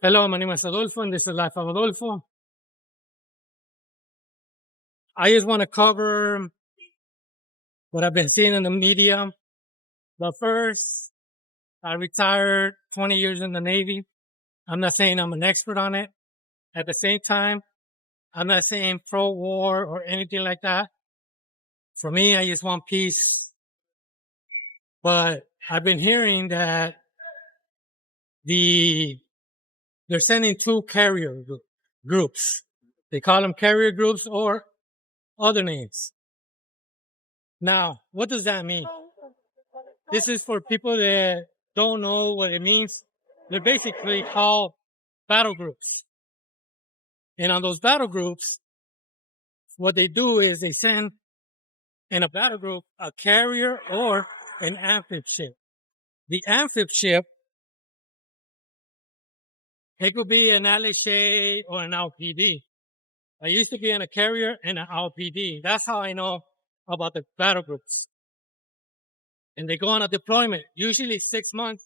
Hello, my name is Adolfo, and this is Life of Adolfo. I just want to cover what I've been seeing in the media. But first, I retired 20 years in the Navy. I'm not saying I'm an expert on it. At the same time, I'm not saying pro-war or anything like that. For me, I just want peace. But I've been hearing that they're sending two carrier groups. They call them carrier groups or other names. Now, what does that mean? This is for people that don't know what it means. They're basically called battle groups. And on those battle groups, what they do is they send in a battle group a carrier or an amphib ship. The amphib ship, it could be an LHA or an LPD. I used to be in a carrier and an LPD. That's how I know about the battle groups. And they go on a deployment, usually 6 months,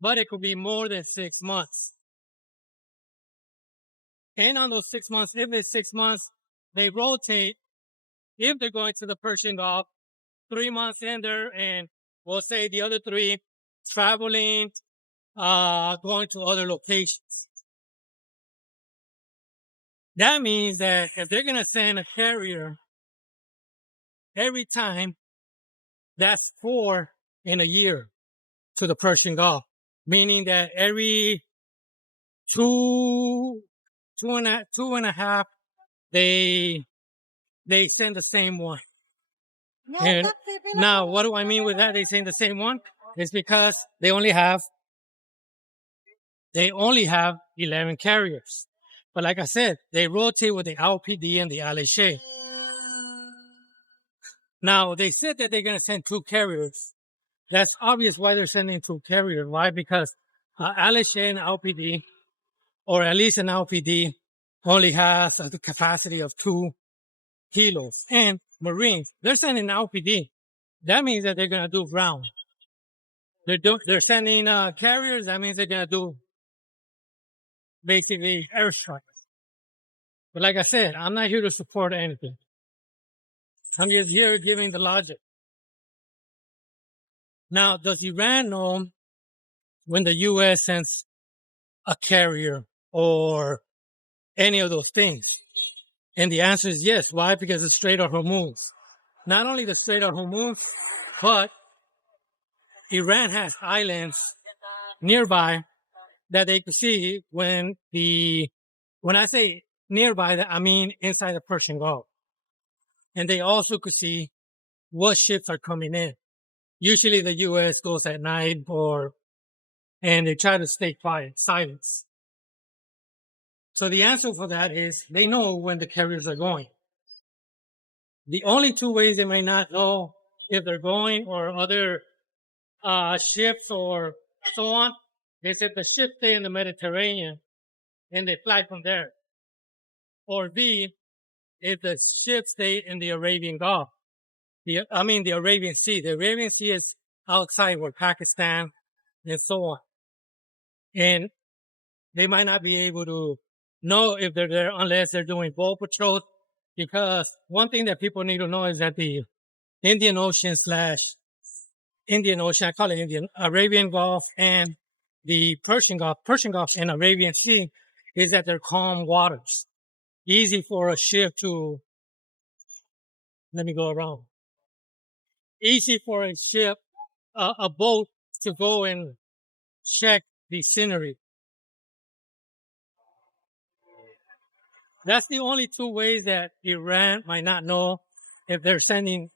but it could be more than 6 months. And on those 6 months, if it's 6 months, they rotate. If they're going to the Persian Gulf, 3 months in there, and we'll say the other 3 traveling, going to other locations. That means that if they're going to send a carrier every time, that's 4 in a year to the Persian Gulf, meaning that every two and a half, they send the same one. And now, what do I mean with that? They send the same one? It's because they only have 11 carriers. But like I said, they rotate with the LPD and the LHA. Now, they said that they're going to send 2 carriers. That's obvious why they're sending 2 carriers. Why? Because LHA and LPD, or at least an LPD, only has the capacity of 2 kilos. And Marines, they're sending LPD. That means that they're going to do ground. They're sending carriers. That means they're going to do basically airstrikes. But like I said, I'm not here to support anything. I'm just here giving the logic. Now, does Iran know when the U.S. sends a carrier or any of those things? And the answer is yes. Why? Because the Strait of Hormuz. Not only the Strait of Hormuz, but Iran has islands nearby that they could see when I say nearby, I mean inside the Persian Gulf. And they also could see what ships are coming in. Usually the U.S. goes at night and they try to stay quiet, silence. So the answer for that is they know when the carriers are going. The only 2 ways they may not know if they're going or other ships or so on, they said the ships stay in the Mediterranean and they fly from there. Or B, if the ships stay in the Arabian Gulf. The Arabian Sea. The Arabian Sea is outside where Pakistan and so on. And they might not be able to know if they're there unless they're doing boat patrols. Because one thing that people need to know is that the Indian Ocean, I call it Indian, Arabian Gulf and the Persian Gulf and Arabian Sea is that they're calm waters. Easy for a ship to, easy for a boat to go and check the scenery. That's the only 2 ways that Iran might not know if they're sending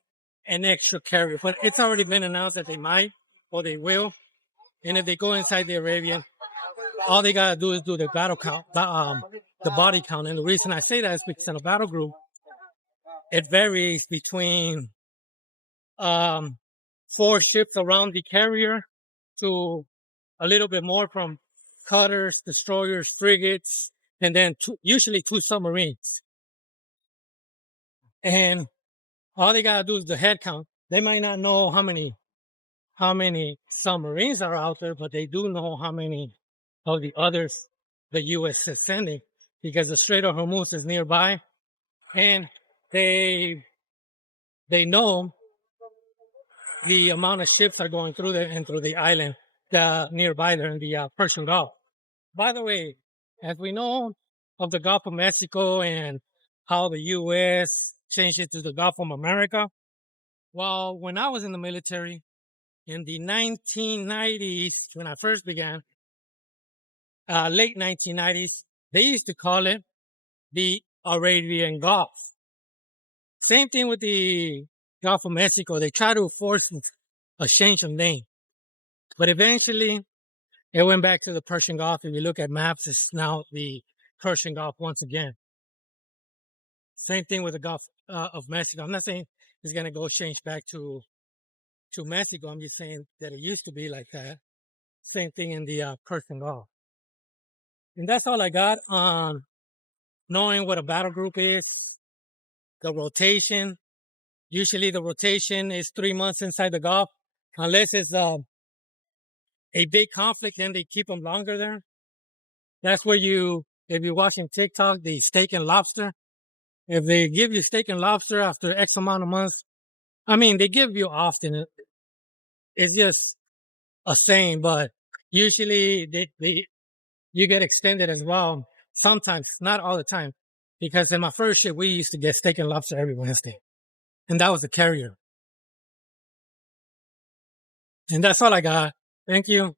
an extra carrier. But it's already been announced that they might or they will. And if they go inside the Arabian, all they gotta do is do the battle count, the body count. And the reason I say that is because in a battle group, it varies between 4 ships around the carrier to a little bit more, from cutters, destroyers, frigates, and then usually 2 submarines. And all they gotta do is the head count. They might not know how many submarines are out there, but they do know how many of the others the U.S. is sending, because the Strait of Hormuz is nearby, and they know the amount of ships are going through there and through the island nearby there in the Persian Gulf. By the way, as we know of the Gulf of Mexico and how the U.S. changed it to the Gulf of America, well, when I was in the military in the 1990s, when I first began, late 1990s, they used to call it the Arabian Gulf. Same thing with the Gulf of Mexico. They try to force a change of name, but eventually it went back to the Persian Gulf. If you look at maps, it's now the Persian Gulf once again. Same thing with the Gulf of Mexico. I'm not saying it's going to go change back to Mexico. I'm just saying that it used to be like that. Same thing in the Persian Gulf. And that's all I got on knowing what a battle group is, the rotation. Usually the rotation is 3 months inside the Gulf, unless it's a big conflict, then they keep them longer there. That's where if you're watching TikTok, the steak and lobster, if they give you steak and lobster after X amount of months, I mean, they give you often. It's just a saying, but usually you get extended as well. Sometimes, not all the time, because in my first ship, we used to get steak and lobster every Wednesday, and that was the carrier. And that's all I got. Thank you.